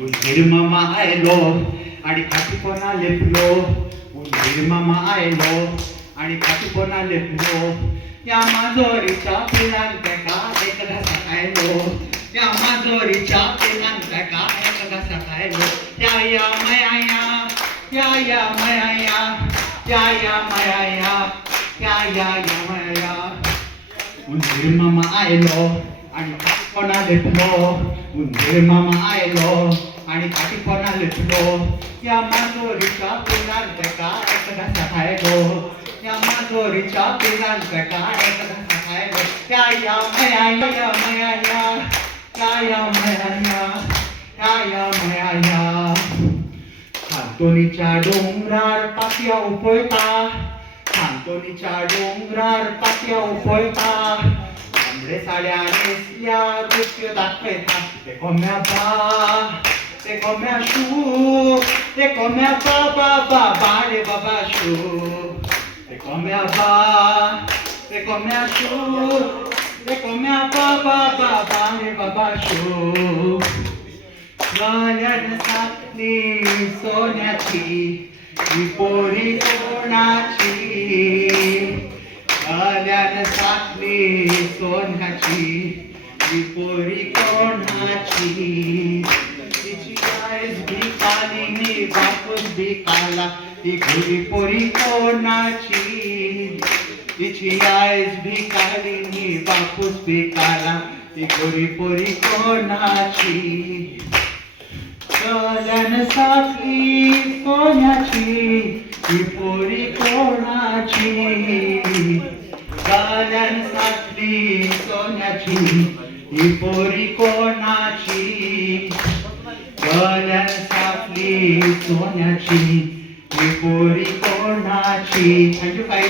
उंदीर मामा आयलो आणि खाटी कोणा लेपलो. उंदीर मामा आयलो आणि खाटी कोणा लेपलो. या माजोरीच्या पिलान तेका एक घासा खायलो. या माजोरीच्या पिलान तेका एक घासा खायलो. या मया या मया या मया या मया. उंदीर मामा आयलो आणि खाटी कोणा लेपलो. उंदीर मामा आयलो आणि खाटी कोणा लेपलो. या माजोरीच्या पिलान तेका एक घासा खायलो. या माजोरीच्या पिलान तेका एक घासा खायलो. या मया या मया. खानतोलीच्या डोंगरार पात्या उपळता. खानतोलीच्या डोंगरार पात्या उपळता. तांबडे साड्या नेसल्या नृत्य दाखयता. ते कोम्या बा ते कोम्या शू. ते कोम्या बा रे बाबा शू. ते कोम्या बा ते कोम्या शू. ते कोम्या बा रे बाबा शू. गल्यान सातली सोन्याची ही पोरी कोणाची. गल्यान सातली सोन्याची ही पोरी कोणाची. तिची आईस भिकाली नी बापूस भिकाला. ही गोरी पोरी कोणाची. तिची आईस भिकाली नी बापूस भिकाला. ही गोरी पोरी कोणाची. गल्यान सातली सोन्याची ही पोरी कोणाची. गल्यान सातली सोन्याची ही पोरी कोणाची. गल्यान सातली सोन्याची ही पोरी कोणाची. थँक्यू काही